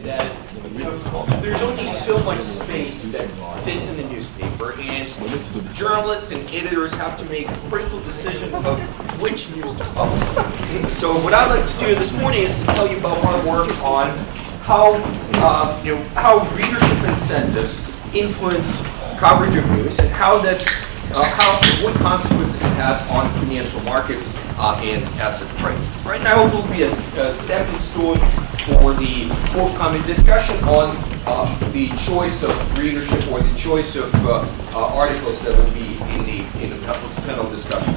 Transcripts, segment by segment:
that there's only so much space that fits in the newspaper, and journalists and editors have to make a critical decision of which news to publish. So what I'd like to do this morning is to tell you about my work on how how readership incentives influence coverage of news, and how what consequences it has on financial markets and asset prices. Right now, it will be a stepping stone for the forthcoming discussion on the choice of readership or the choice of articles that will be in the panel discussion.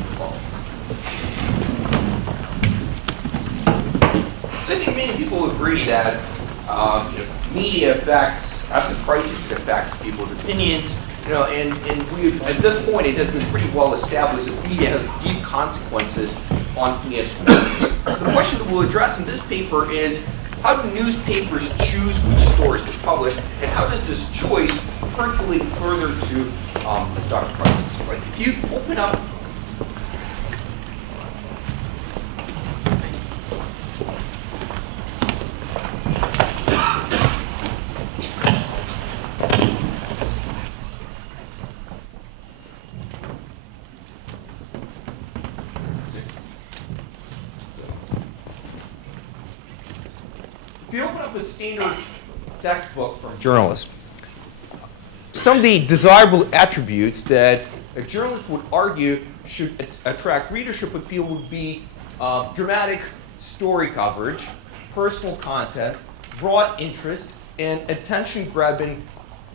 So I think many people agree that media affects asset prices, it affects people's opinions. And at this point, it has been pretty well established that media has deep consequences on financial markets. The question that we'll address in this paper is, how do newspapers choose which stories to publish, and how does this choice percolate further to stock prices? Right? If you open up a standard textbook from journalists, some of the desirable attributes that a journalist would argue should attract readership appeal would be dramatic story coverage, personal content, broad interest, and attention-grabbing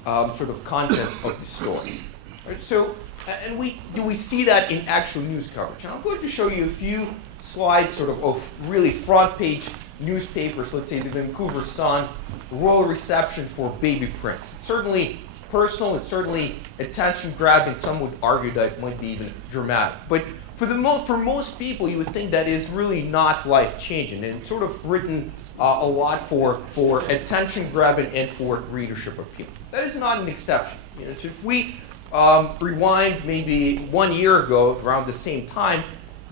sort of content of the story. Right? So, and we see that in actual news coverage. And I'm going to show you a few slides sort of really front-page newspapers, let's say the Vancouver Sun, royal reception for baby prince. It's certainly personal, it's certainly attention-grabbing. Some would argue that it might be even dramatic. But for most people, you would think that is really not life-changing, and it's sort of written a lot for attention-grabbing and for readership appeal. That is not an exception. If we rewind maybe 1 year ago, around the same time,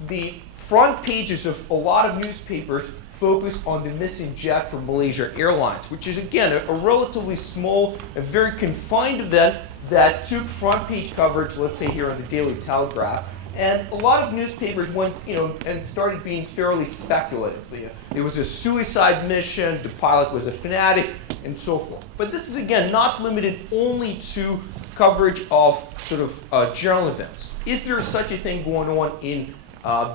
the front pages of a lot of newspapers focused on the missing jet from Malaysia Airlines, which is, again, a relatively small, a very confined event that took front page coverage, let's say here on the Daily Telegraph. And a lot of newspapers went, and started being fairly speculative. It was a suicide mission, the pilot was a fanatic, and so forth. But this is, again, not limited only to coverage of sort of journal events. Is there such a thing going on in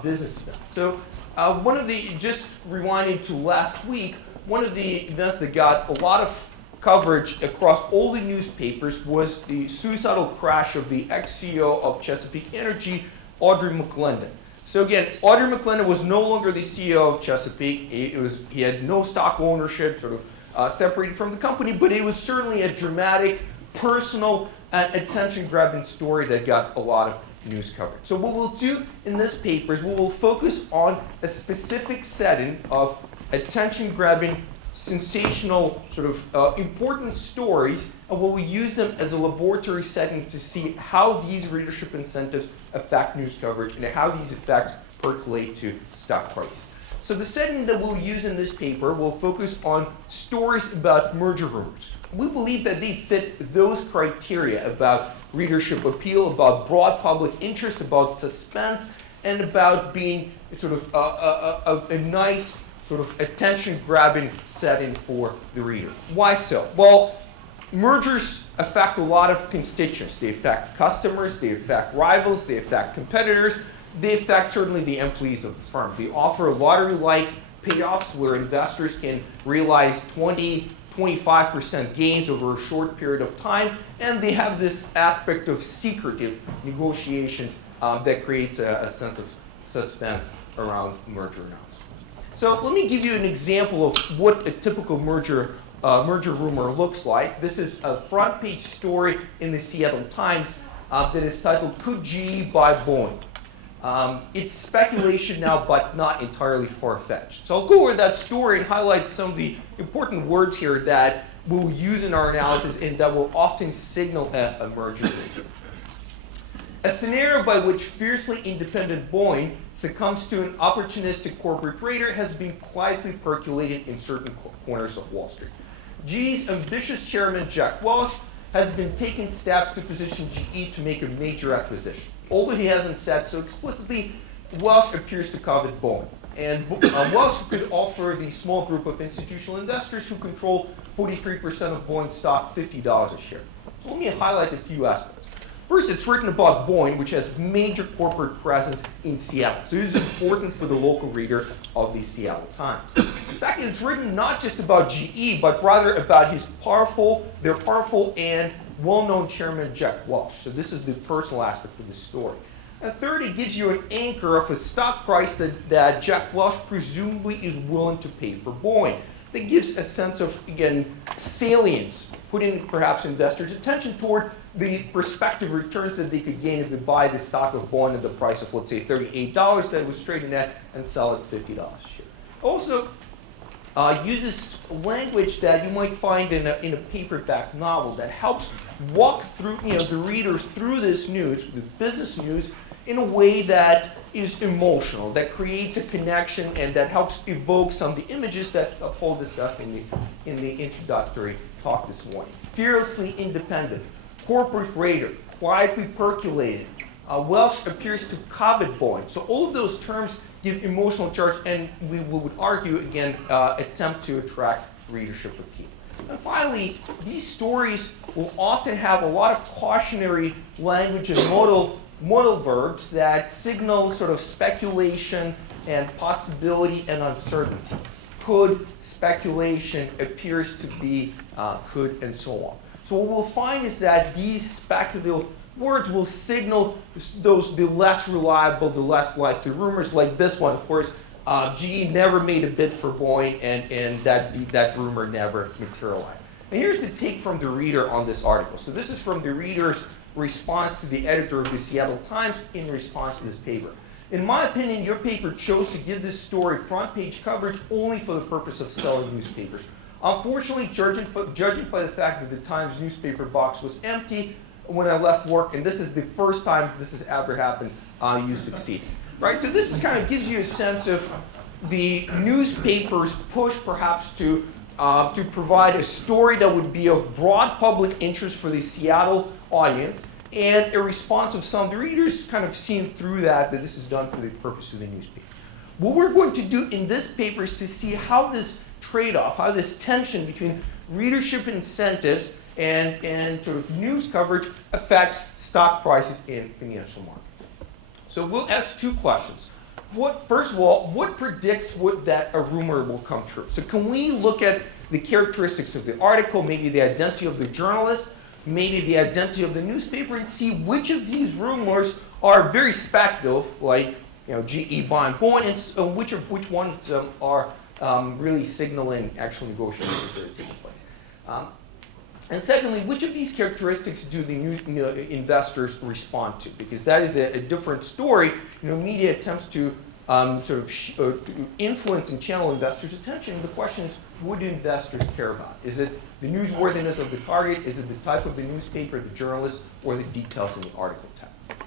business events? So one of the, just rewinding to last week, one of the events that got a lot of coverage across all the newspapers was the suicidal crash of the ex-CEO of Chesapeake Energy, Audrey McClendon. So again, Audrey McClendon was no longer the CEO of Chesapeake. He had no stock ownership, sort of separated from the company, but it was certainly a dramatic, personal, and attention-grabbing story that got a lot of news coverage. So what we'll do in this paper is we will focus on a specific setting of attention-grabbing, sensational, sort of important stories, and we'll use them as a laboratory setting to see how these readership incentives affect news coverage and how these effects percolate to stock prices. So the setting that we'll use in this paper will focus on stories about merger rumors. We believe that they fit those criteria about readership appeal, about broad public interest, about suspense, and about being sort of a nice sort of attention-grabbing setting for the reader. Why so? Well, mergers affect a lot of constituents. They affect customers, they affect rivals, they affect competitors, they affect certainly the employees of the firm. They offer lottery-like payoffs where investors can realize 25% gains over a short period of time, and they have this aspect of secretive negotiations that creates a sense of suspense around merger announcements. So let me give you an example of what a typical merger rumor looks like. This is a front page story in the Seattle Times that is titled, "Could GE buy Boeing?" It's speculation now, but not entirely far-fetched. So I'll go over that story and highlight some of the important words here that we'll use in our analysis and that will often signal a merger. A scenario by which fiercely independent Boeing succumbs to an opportunistic corporate raider has been quietly percolating in certain corners of Wall Street. GE's ambitious chairman, Jack Welch, has been taking steps to position GE to make a major acquisition. Although he hasn't said so explicitly, Welch appears to covet Boeing. And Welch could offer the small group of institutional investors who control 43% of Boeing stock $50 a share. So let me highlight a few aspects. First, it's written about Boeing, which has major corporate presence in Seattle. So it is important for the local reader of the Seattle Times. Second, it's written not just about GE, but rather about their powerful and well-known chairman, Jack Welch. So this is the personal aspect of the story. And third, it gives you an anchor of a stock price that Jack Welch presumably is willing to pay for Boeing. That gives a sense of, again, salience, putting perhaps investors' attention toward the prospective returns that they could gain if they buy the stock of Boeing at the price of, let's say, $38 that it was trading at and sell it $50 a share. Also, uses language that you might find in a paperback novel that helps walk through, the reader through this news, the business news, in a way that is emotional, that creates a connection, and that helps evoke some of the images that Paul discussed in the introductory talk this morning. Fearlessly independent, corporate raider, quietly percolated. Welch appears to covet Boeing. So all of those terms give emotional charge, and we would argue, again, attempt to attract readership appeal. And finally, these stories will often have a lot of cautionary language and modal verbs that signal sort of speculation and possibility and uncertainty. Could, speculation, appears to be, could, and so on. So what we'll find is that these speculative words will signal the less reliable, the less likely rumors, like this one. Of course, GE never made a bid for Boeing, and that rumor never materialized. And here's the take from the reader on this article. So this is from the reader's response to the editor of the Seattle Times in response to this paper. In my opinion, your paper chose to give this story front page coverage only for the purpose of selling newspapers. Unfortunately, judging by the fact that the Times newspaper box was empty when I left work, and this is the first time this has ever happened, you succeeded. Right? So this kind of gives you a sense of the newspaper's push perhaps to provide a story that would be of broad public interest for the Seattle audience, and a response of some of the readers kind of seeing through that this is done for the purpose of the newspaper. What we're going to do in this paper is to see how this trade-off, how this tension between readership incentives and sort of news coverage affects stock prices in financial markets. So we'll ask two questions. First of all, what predicts that a rumor will come true? So can we look at the characteristics of the article, maybe the identity of the journalist, maybe the identity of the newspaper, and see which of these rumors are very speculative, like GE buying Boeing, and which ones of them are really signaling actual negotiations that are taking place. And secondly, which of these characteristics do the investors respond to? Because that is a different story. Media attempts to influence and channel investors' attention. The question is, what do investors care about? Is it the newsworthiness of the target? Is it the type of the newspaper, the journalist, or the details in the article text?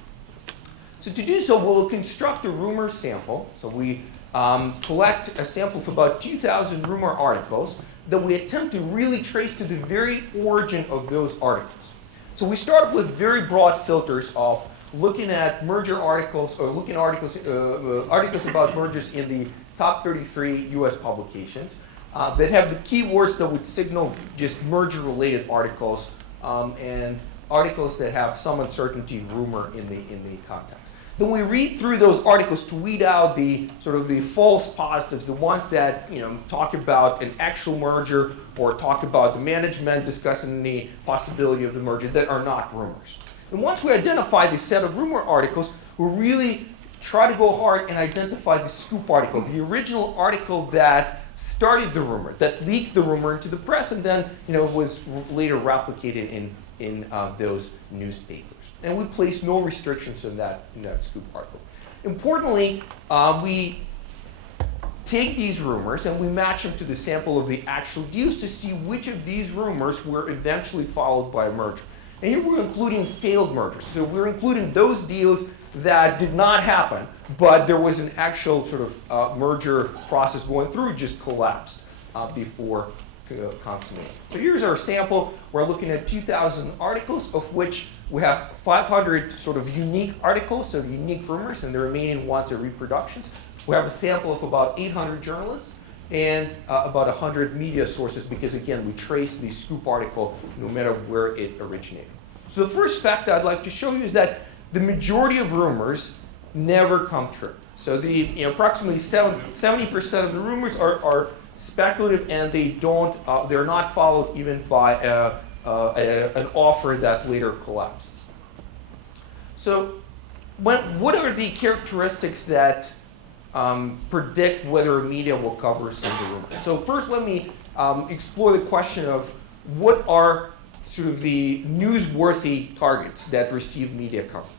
So to do so, we'll construct a rumor sample. So we collect a sample of about 2,000 rumor articles that we attempt to really trace to the very origin of those articles. So we start with very broad filters of looking at merger articles, or looking at articles about mergers in the top 33 US publications that have the keywords that would signal just merger-related articles, and articles that have some uncertainty, rumor in the context. Then we read through those articles to weed out the sort of the false positives, the ones that talk about an actual merger or talk about the management discussing the possibility of the merger that are not rumors. And once we identify the set of rumor articles, we really try to go hard and identify the scoop article, the original article that started the rumor, that leaked the rumor into the press, and then was later replicated in those newspapers. And we place no restrictions in that scoop article. Importantly, we take these rumors and we match them to the sample of the actual deals to see which of these rumors were eventually followed by a merger. And here we're including failed mergers. So we're including those deals that did not happen, but there was an actual sort of merger process going through, just collapsed before consummate. So here's our sample. We're looking at 2,000 articles, of which we have 500 sort of unique articles, so unique rumors, and the remaining ones are reproductions. We have a sample of about 800 journalists and about 100 media sources, because again, we trace the scoop article no matter where it originated. So the first fact I'd like to show you is that the majority of rumors never come true. So the approximately 70% of the rumors are speculative, and they're not followed even by an offer that later collapses. So what are the characteristics that predict whether a media will cover some of the rumors? So first, let me explore the question of what are sort of the newsworthy targets that receive media coverage.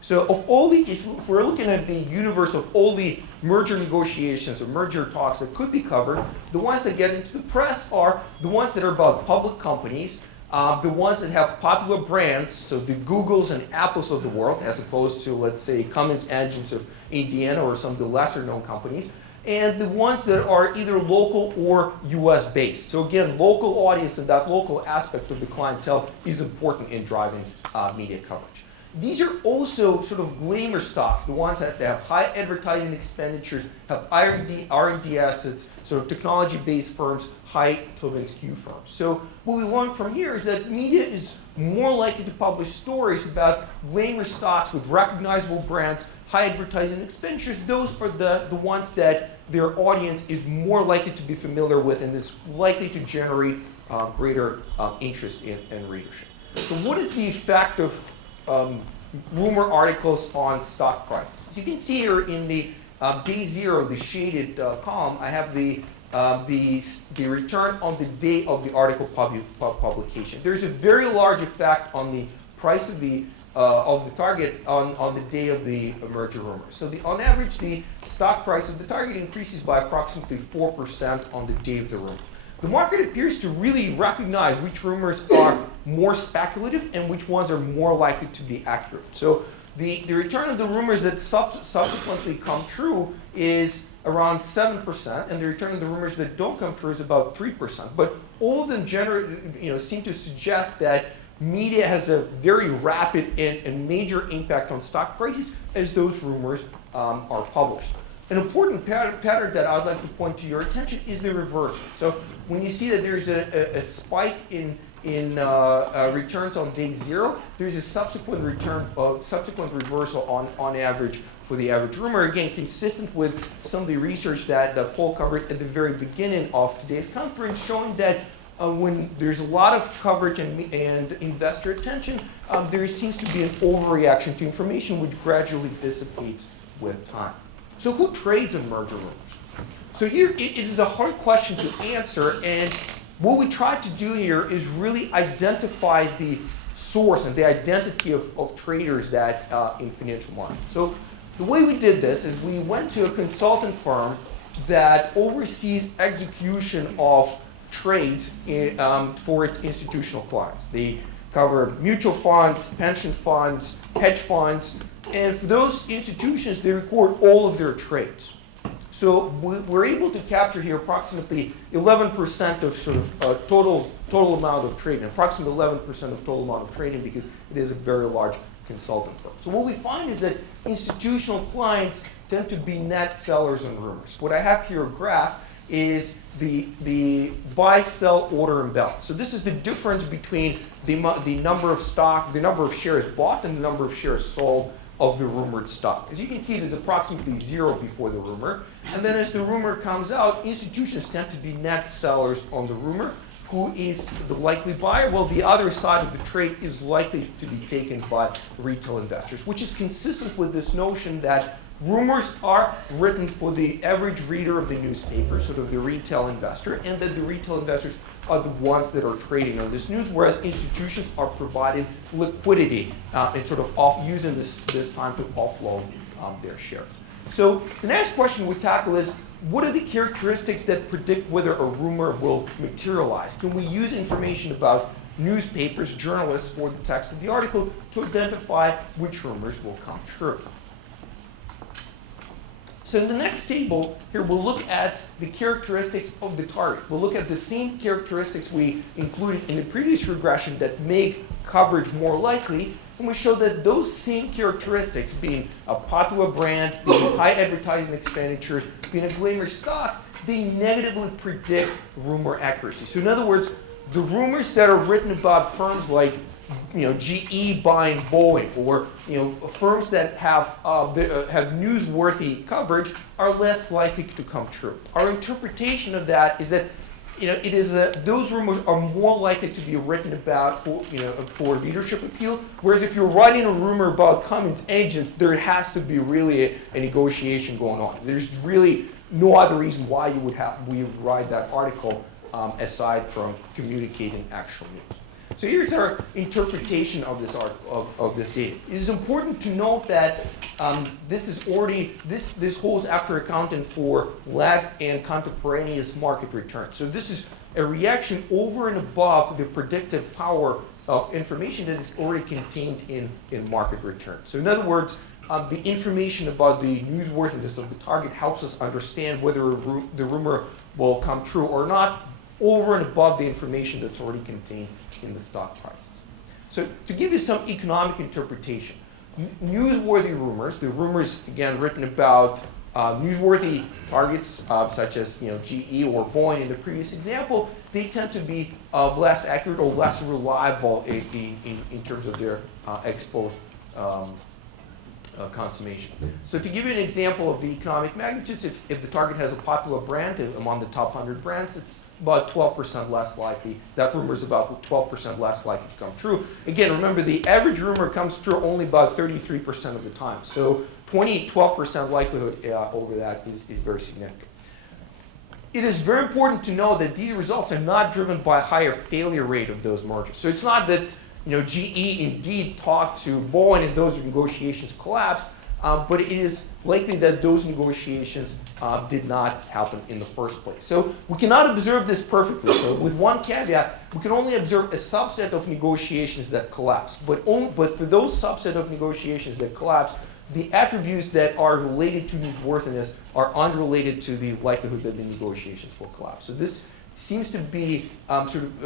So of all if we're looking at the universe of all the merger negotiations or merger talks that could be covered, the ones that get into the press are the ones that are about public companies, the ones that have popular brands, so the Googles and Apples of the world, as opposed to, let's say, Cummins Engines of Indiana or some of the lesser known companies, and the ones that are either local or US based. So again, local audience and that local aspect of the clientele is important in driving media coverage. These are also sort of glamour stocks, the ones that have high advertising expenditures, have R&D assets, sort of technology-based firms, high Tobin's Q firms. So what we learned from here is that media is more likely to publish stories about glamour stocks with recognizable brands, high advertising expenditures. Those are the ones that their audience is more likely to be familiar with and is likely to generate greater interest in readership. So what is the effect of rumor articles on stock prices? So you can see here in the day zero, the shaded column, I have the return on the day of the article publication. There's a very large effect on the price of the target on the day of the merger rumor. So on average, the stock price of the target increases by approximately 4% on the day of the rumor. The market appears to really recognize which rumors are more speculative and which ones are more likely to be accurate. So the return of the rumors that subsequently come true is around 7%, and the return of the rumors that don't come true is about 3%. But all of them seem to suggest that media has a very rapid and major impact on stock prices as those rumors are published. An important pattern that I'd like to point to your attention is the reversal. So when you see that there's a spike in returns on day zero, there's a subsequent reversal on average for the average rumor. Again, consistent with some of the research that Paul covered at the very beginning of today's conference, showing that when there's a lot of coverage and investor attention, there seems to be an overreaction to information which gradually dissipates with time. So who trades in merger rumors? So here it is a hard question to answer, and what we tried to do here is really identify the source and the identity of traders that in financial markets. So the way we did this is we went to a consultant firm that oversees execution of trades for its institutional clients. They cover mutual funds, pension funds, hedge funds, and for those institutions, they record all of their trades. So we're able to capture here approximately 11% of sort of total amount of trading, approximately 11% of total amount of trading, because it is a very large consultant firm. So what we find is that institutional clients tend to be net sellers on rumors. What I have here, a graph, is the buy, sell, order imbalance. So this is the difference between the number of shares bought and the number of shares sold of the rumored stock. As you can see, there's approximately zero before the rumor. And then as the rumor comes out, institutions tend to be net sellers on the rumor. Who is the likely buyer? Well, the other side of the trade is likely to be taken by retail investors, which is consistent with this notion that rumors are written for the average reader of the newspaper, sort of the retail investor, and that the retail investors are the ones that are trading on this news, whereas institutions are providing liquidity and sort of using this time to offload their shares. So the next question we tackle is, what are the characteristics that predict whether a rumor will materialize? Can we use information about newspapers, journalists, or the text of the article to identify which rumors will come true? So in the next table here, we'll look at the characteristics of the target. We'll look at the same characteristics we included in the previous regression that make coverage more likely, and we show that those same characteristics, being a popular brand, being high advertising expenditures, being a glamour stock, they negatively predict rumor accuracy. So in other words, the rumors that are written about firms like GE buying Boeing, or firms that have newsworthy coverage are less likely to come true. Our interpretation of that is that it is those rumors are more likely to be written about for readership appeal. Whereas if you're writing a rumor about Cummins engines, there has to be really a negotiation going on. There's really no other reason why you would write that article aside from communicating actual news. So here's our interpretation of this article, of this data. It is important to note that this holds after accounting for lag and contemporaneous market returns. So this is a reaction over and above the predictive power of information that is already contained in market returns. So in other words, the information about the newsworthiness of the target helps us understand whether the rumor will come true or not, over and above the information that's already contained in the stock prices. So to give you some economic interpretation, newsworthy rumors, the rumors again written about newsworthy targets such as GE or Boeing in the previous example, they tend to be less accurate or less reliable in terms of their exposed consummation. So to give you an example of the economic magnitudes, if the target has a popular brand among the top 100 brands, it's about 12% less likely. That rumor is about 12% less likely to come true. Again, remember, the average rumor comes true only about 33% of the time. So 12% likelihood over that is very significant. It is very important to know that these results are not driven by a higher failure rate of those mergers. So it's not that GE indeed talked to Boeing and those negotiations collapsed, but it is likely that those negotiations did not happen in the first place. So we cannot observe this perfectly. So with one caveat, we can only observe a subset of negotiations that collapse. But for those subset of negotiations that collapse, the attributes that are related to newsworthiness are unrelated to the likelihood that the negotiations will collapse. So this seems to be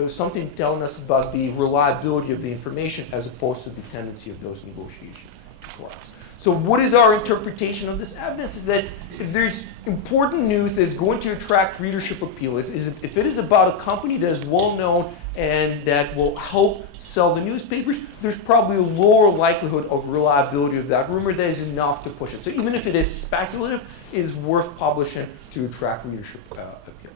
something telling us about the reliability of the information as opposed to the tendency of those negotiations to collapse. So what is our interpretation of this evidence? Is that if there's important news that's going to attract readership appeal, if it is about a company that is well known and that will help sell the newspapers, there's probably a lower likelihood of reliability of that rumor that is enough to push it. So even if it is speculative, it is worth publishing to attract readership appeal.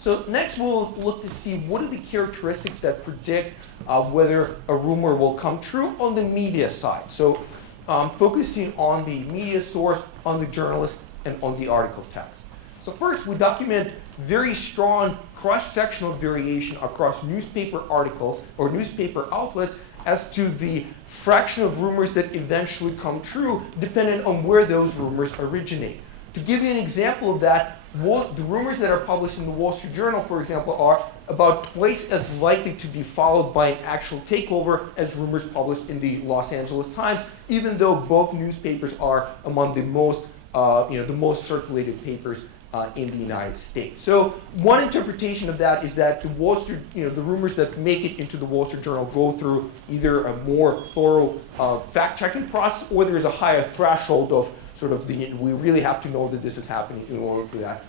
So next we'll look to see what are the characteristics that predict whether a rumor will come true on the media side. So focusing on the media source, on the journalist, and on the article text. So first, we document very strong cross-sectional variation across newspaper articles or newspaper outlets as to the fraction of rumors that eventually come true, depending on where those rumors originate. To give you an example of that, the rumors that are published in the Wall Street Journal, for example, are about twice as likely to be followed by an actual takeover as rumors published in the Los Angeles Times, even though both newspapers are among the most circulated papers in the United States. So one interpretation of that is that the Wall Street, the rumors that make it into the Wall Street Journal go through either a more thorough fact-checking process, or there is a higher threshold of we really have to know that this is happening in order for that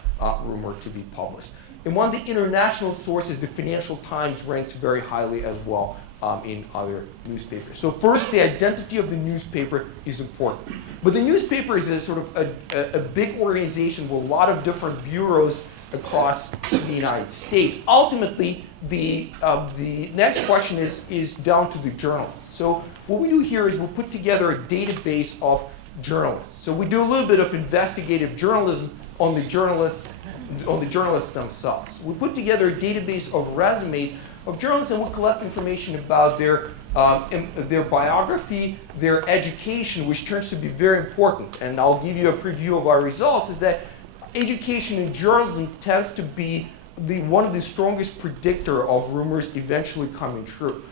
rumor to be published. In one of the international sources, the Financial Times ranks very highly as well in other newspapers. So first, the identity of the newspaper is important. But the newspaper is a big organization with a lot of different bureaus across the United States. Ultimately, the next question is down to the journalists. So what we do here is we'll put together a database of journalists. So we do a little bit of investigative journalism on the journalists themselves. We put together a database of resumes of journalists, and we'll collect information about their biography, their education, which turns to be very important. And I'll give you a preview of our results, is that education in journalism tends to be one of the strongest predictor of rumors eventually coming true.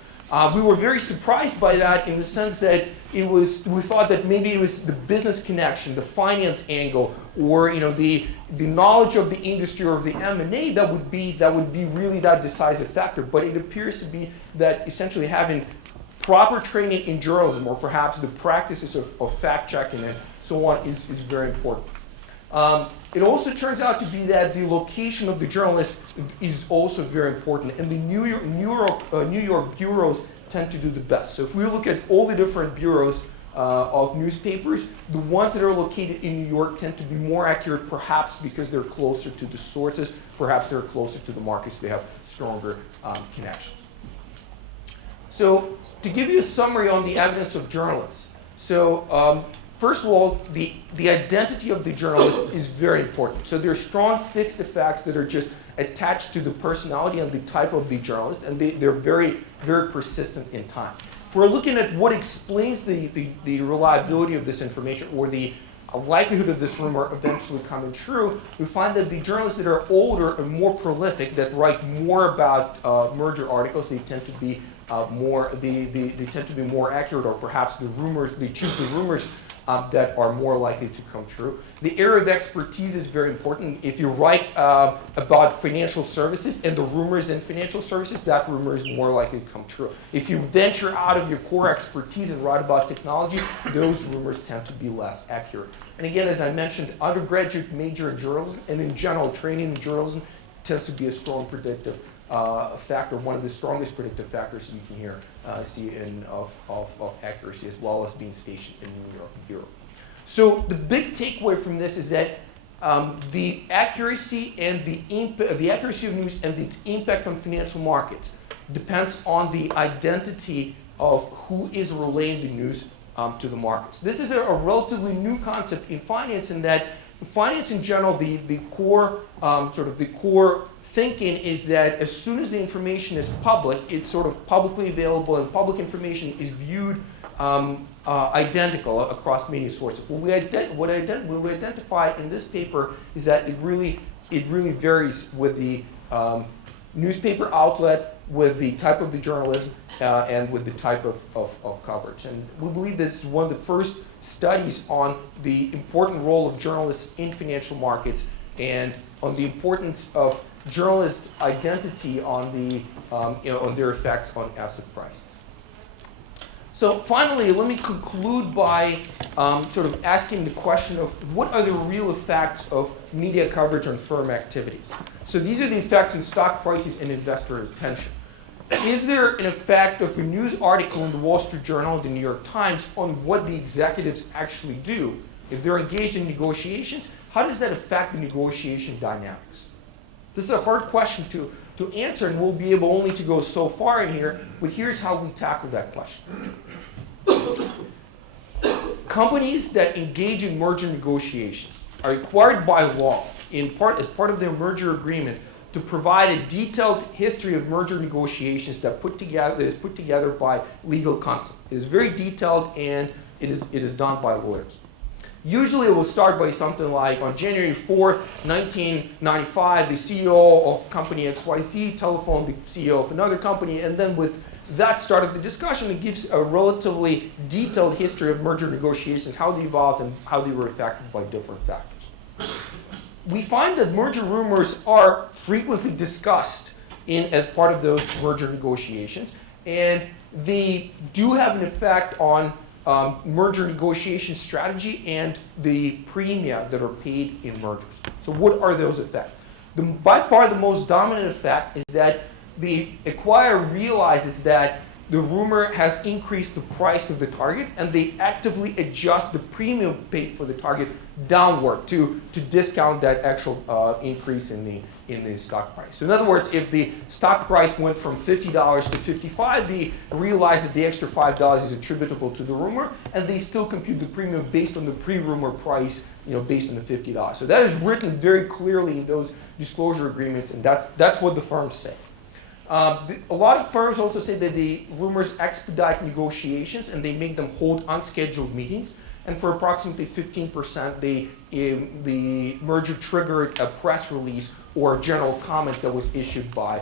We were very surprised by that in the sense that we thought that maybe it was the business connection, the finance angle, or the knowledge of the industry or the M&A that would be really that decisive factor. But it appears to be that essentially having proper training in journalism, or perhaps the practices of fact-checking and so on, is very important. It also turns out to be that the location of the journalist is also very important, and the New York bureaus tend to do the best. So if we look at all the different bureaus of newspapers, the ones that are located in New York tend to be more accurate, perhaps because they're closer to the sources, perhaps they're closer to the markets, they have stronger connections. So to give you a summary on the evidence of journalists, so first of all, the identity of the journalist is very important. So there are strong fixed effects that are just attached to the personality and the type of the journalist, and they're very, very persistent in time. If we're looking at what explains the reliability of this information, or the likelihood of this rumor eventually coming true, we find that the journalists that are older and more prolific, that write more about merger articles, they tend to be they tend to be more accurate, or perhaps they choose the rumors that are more likely to come true. The area of expertise is very important. If you write about financial services and the rumors in financial services, that rumor is more likely to come true. If you venture out of your core expertise and write about technology, those rumors tend to be less accurate. And again, as I mentioned, undergraduate major in journalism, and in general, training in journalism tends to be a strong predictive factor, one of the strongest predictive factors you can see of accuracy, as well as being stationed in the New York bureau. So the big takeaway from this is that the accuracy and the accuracy of news and its impact on financial markets depends on the identity of who is relaying the news to the markets. This is a relatively new concept in finance, in that finance in general, the core thinking is that as soon as the information is public, it's sort of publicly available, and public information is viewed identical across many sources. What we identify in this paper is that it really varies with the newspaper outlet, with the type of the journalism, and with the type of coverage. And we believe this is one of the first studies on the important role of journalists in financial markets, and on the importance of journalist identity on their effects on asset prices. So finally, let me conclude by sort of asking the question of what are the real effects of media coverage on firm activities. So these are the effects on stock prices and investor attention. Is there an effect of a news article in the Wall Street Journal and the New York Times on what the executives actually do? If they're engaged in negotiations, how does that affect the negotiation dynamics? This is a hard question to answer, and we'll be able only to go so far in here, but here's how we tackle that question. Companies that engage in merger negotiations are required by law, as part of their merger agreement, to provide a detailed history of merger negotiations that is put together by legal counsel. It is very detailed, and it is done by lawyers. Usually it will start by something like, on January 4th, 1995, the CEO of company XYZ telephoned the CEO of another company, and then with that start of the discussion, it gives a relatively detailed history of merger negotiations, how they evolved and how they were affected by different factors. We find that merger rumors are frequently discussed as part of those merger negotiations, and they do have an effect on merger negotiation strategy and the premia that are paid in mergers. So what are those effects? By far the most dominant effect is that the acquirer realizes that the rumor has increased the price of the target, and they actively adjust the premium paid for the target downward to discount that actual increase in the stock price. So in other words, if the stock price went from $50 to $55, they realize that the extra $5 is attributable to the rumor, and they still compute the premium based on the pre-rumor price, based on the $50. So that is written very clearly in those disclosure agreements, and that's what the firms say. A lot of firms also say that the rumors expedite negotiations, and they make them hold unscheduled meetings. And for approximately 15%, the merger triggered a press release or a general comment that was issued by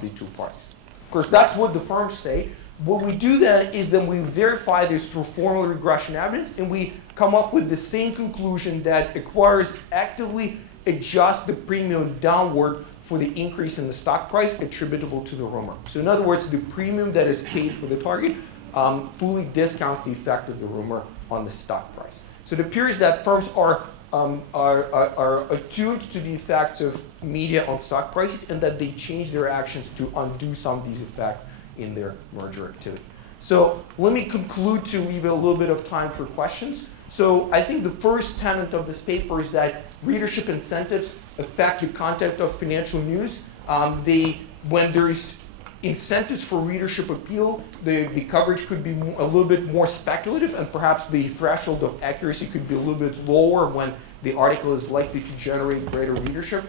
the two parties. Of course, that's what the firms say, What we do then is we verify this through formal regression evidence, and we come up with the same conclusion that acquirers actively adjust the premium downward for the increase in the stock price attributable to the rumor. So in other words, the premium that is paid for the target fully discounts the effect of the rumor on the stock price. So it appears that firms are attuned to the effects of media on stock prices, and that they change their actions to undo some of these effects in their merger activity. So let me conclude to leave a little bit of time for questions. So I think the first tenet of this paper is that readership incentives affect the content of financial news. When there's incentives for readership appeal, the coverage could be a little bit more speculative, and perhaps the threshold of accuracy could be a little bit lower when the article is likely to generate greater readership.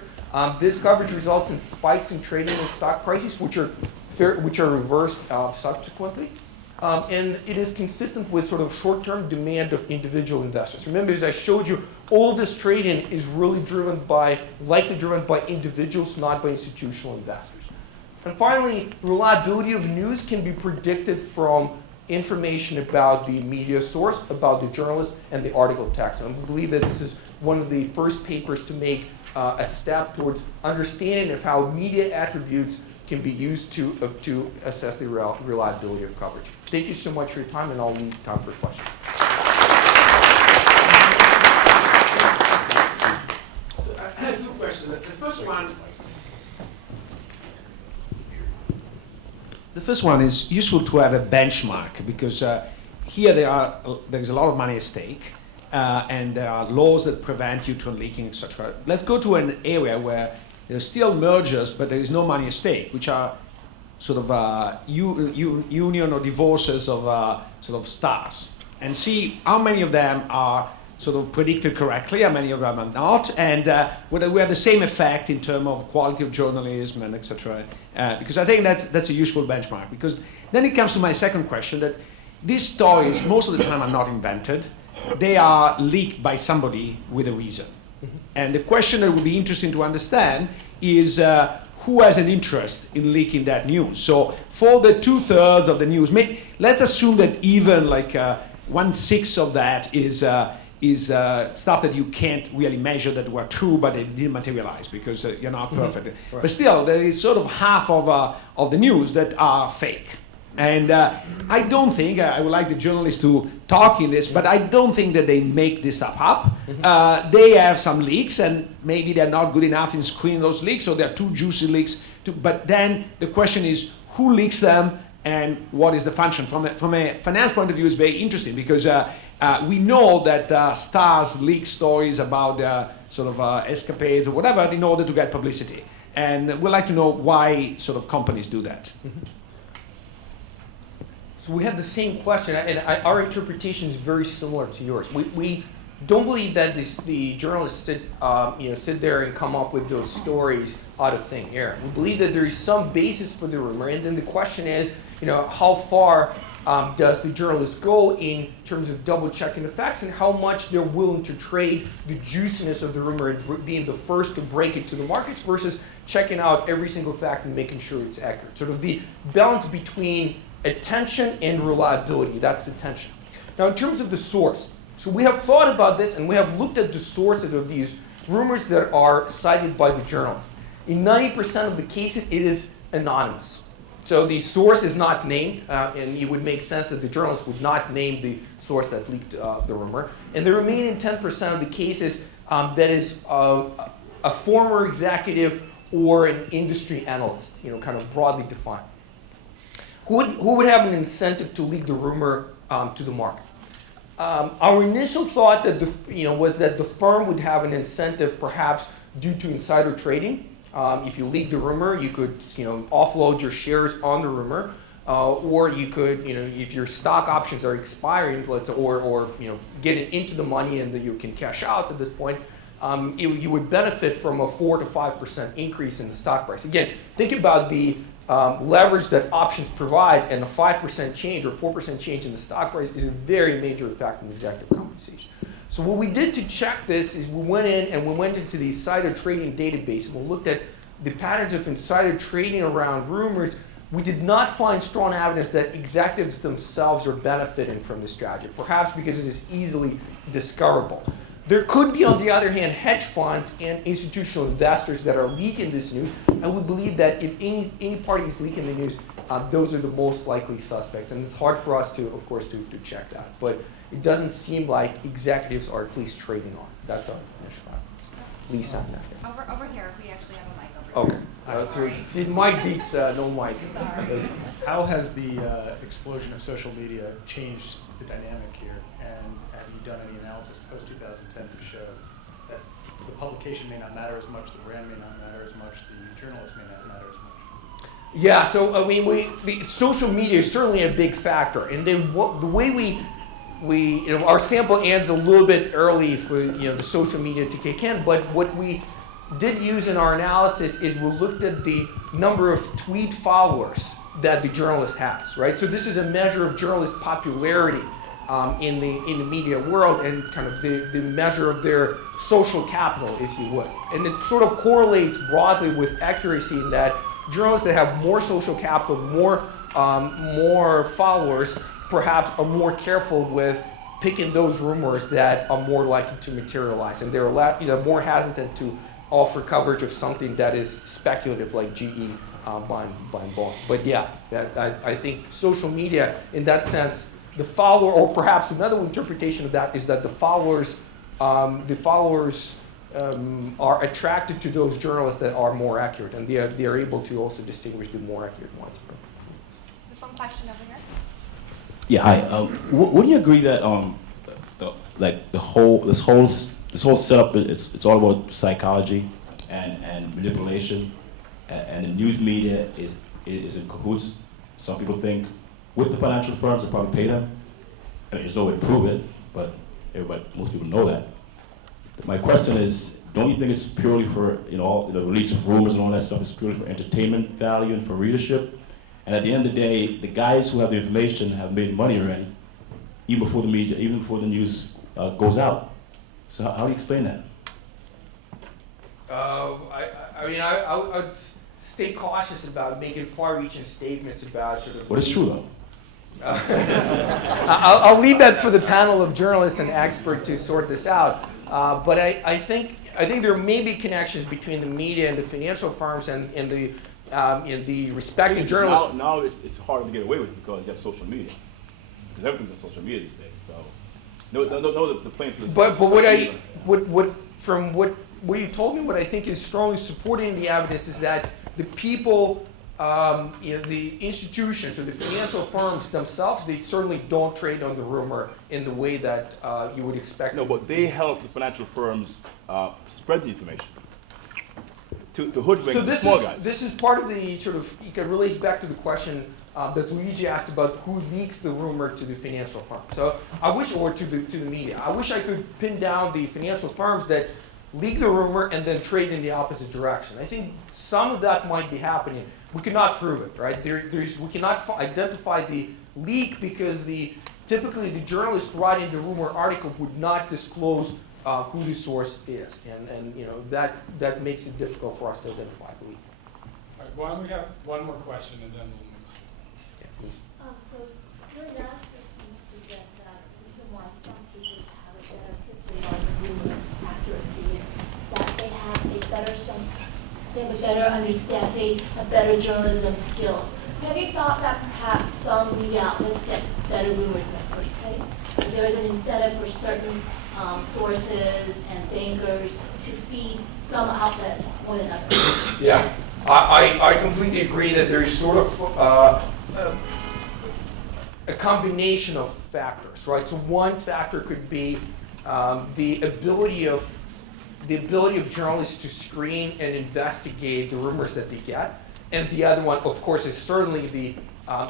This coverage results in spikes in trading and stock prices, which are reversed subsequently. And it is consistent with sort of short-term demand of individual investors. Remember, as I showed you, all of this trading is really likely driven by individuals, not by institutional investors. And finally, reliability of news can be predicted from information about the media source, about the journalist, and the article text. And I believe that this is one of the first papers to make a step towards understanding of how media attributes can be used to assess the reliability of coverage. Thank you so much for your time, and I'll leave time for questions. I have two questions. The first one is useful to have a benchmark, because here there is a lot of money at stake, and there are laws that prevent you from leaking, etc. Let's go to an area where there are still mergers, but there is no money at stake, which are sort of union or divorces of sort of stars, and see how many of them are sort of predicted correctly, how many of them are not, and whether we have the same effect in terms of quality of journalism and etc. Because I think that's a useful benchmark. Because then it comes to my second question, that these stories most of the time are not invented. They are leaked by somebody with a reason. And the question that would be interesting to understand is who has an interest in leaking that news. So for the 2/3 of the news, let's assume that even like 1/6 of that is stuff that you can't really measure that were true, but it didn't materialize because you're not perfect. Right. But still, there is sort of half of the news that are fake. And I don't think, I would like the journalists to talk in this, but I don't think that they make this stuff up. They have some leaks, and maybe they're not good enough in screening those leaks, or they're too juicy leaks. But then the question is, who leaks them, and what is the function? From a finance point of view, it's very interesting, because we know that stars leak stories about their sort of escapades or whatever in order to get publicity. And we'd like to know why sort of companies do that. So we have the same question, and our interpretation is very similar to yours. We don't believe that the journalists sit there and come up with those stories out of thin air. We believe that there is some basis for the rumor, and then the question is, how far does the journalist go in terms of double checking the facts, and how much they're willing to trade the juiciness of the rumor and being the first to break it to the markets versus checking out every single fact and making sure it's accurate. Sort of the balance between attention and reliability, that's the tension. Now in terms of the source, so we have thought about this and we have looked at the sources of these rumors that are cited by the journalists. In 90% of the cases, it is anonymous. So the source is not named, and it would make sense that the journalist would not name the source that leaked the rumor. And the remaining 10% of the cases, that is a former executive or an industry analyst, kind of broadly defined. Who would have an incentive to leak the rumor to the market? Our initial thought that was that the firm would have an incentive, perhaps due to insider trading. If you leak the rumor, you could offload your shares on the rumor, or you could if your stock options are expiring, or getting into the money and then you can cash out at this point. You would benefit from a 4 to 5% increase in the stock price. Again, think about the leverage that options provide, and a 5% change or 4% change in the stock price is a very major effect on executive compensation. So what we did to check this is we went into the insider trading database and we looked at the patterns of insider trading around rumors we did not find strong evidence that executives themselves are benefiting from this strategy, perhaps because it is easily discoverable. There could be, on the other hand, hedge funds and institutional investors that are leaking this news, and we believe that if any party is leaking the news, those are the most likely suspects. And it's hard for us to, of course, to check that. But it doesn't seem like executives are at least trading on. That's our initial evidence. Lisa. Over here, we actually have a mic over here. Okay. See, mic beats no mic. How has the explosion of social media changed the dynamic here? And have you done any analysis post-2010 to show that the publication may not matter as much, the brand may not matter as much, the journalist may not matter as much? Yeah, so I mean, the social media is certainly a big factor. And then the way we our sample ends a little bit early for the social media to kick in, but what we did use in our analysis is we looked at the number of tweet followers that the journalist has, right? So this is a measure of journalist popularity in the media world, and kind of the measure of their social capital, if you would. And it sort of correlates broadly with accuracy in that journalists that have more social capital, more followers, perhaps are more careful with picking those rumors that are more likely to materialize, and they're more hesitant to offer coverage of something that is speculative, like GE buying bond. But yeah, I think social media, in that sense, the follower, or perhaps another interpretation of that is that the followers are attracted to those journalists that are more accurate, and they are able to also distinguish the more accurate ones. There's one question over here. Yeah, hi. Would you agree that this whole setup, it's all about psychology and manipulation, and the news media is in cahoots? Some people think with the financial firms that probably pay them. I mean, there's no way to prove it, but most people know that. My question is, don't you think it's purely for all the release of rumors and all that stuff is purely for entertainment value and for readership? And at the end of the day, the guys who have the information have made money already, even before the media, even before the news goes out. So how do you explain that? I would stay cautious about making far-reaching statements about sort of. Well, it's true though. I'll leave that for the panel of journalists and experts to sort this out. But I think there may be connections between the media and the financial firms and the respected journalists. Now it's hard to get away with it because you have social media. Because everything's on social media these days. So the playing field. But from what you told me, what I think is strongly supporting the evidence is that the people, the institutions or the financial firms themselves, they certainly don't trade on the rumor in the way that you would expect. No, but they help the financial firms spread the information to hoodwink the small guys. This is part of the sort of, it relates back to the question that Luigi asked about who leaks the rumor to the financial firm. So I wish, or to the media, I wish I could pin down the financial firms that leak the rumor and then trade in the opposite direction. I think some of that might be happening. We cannot prove it, right? We cannot identify the leak because typically the journalist writing the rumor article would not disclose who the source is, and that makes it difficult for us to identify the leak. All right, why don't we have one more question and then we'll move. Yeah, please. So your analysis seems to suggest that the reason why some papers have a better picture on the rumor accuracy is that they have a better understanding, a better journalism skills. Have you thought that perhaps some media outlets get better rumors in the first place? That there's an incentive for certain sources and bankers to feed some outlets more than others? Yeah, I completely agree that there's sort of a combination of factors, right? So one factor could be the ability of journalists to screen and investigate the rumors that they get, and the other one, of course, is certainly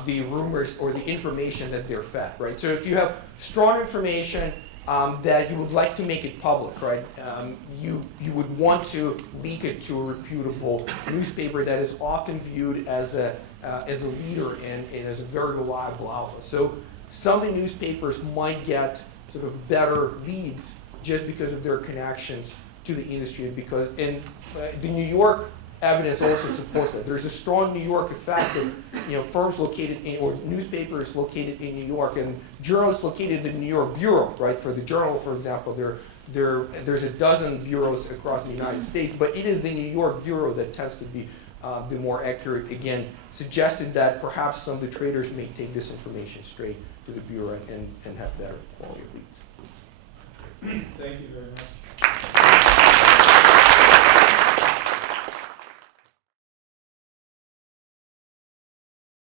the rumors or the information that they're fed, right? So if you have strong information that you would like to make it public, right? You would want to leak it to a reputable newspaper that is often viewed as a leader and as a very reliable outlet. So some of the newspapers might get sort of better leads just because of their connections to the industry, because in the New York evidence also supports that. There's a strong New York effect of, firms located in, or newspapers located in New York, and journalists located in the New York bureau, right? For the Journal, for example, there's a dozen bureaus across the United States, but it is the New York bureau that tends to be the more accurate, again, suggesting that perhaps some of the traders may take this information straight to the bureau and have better quality of leads. Thank you very much.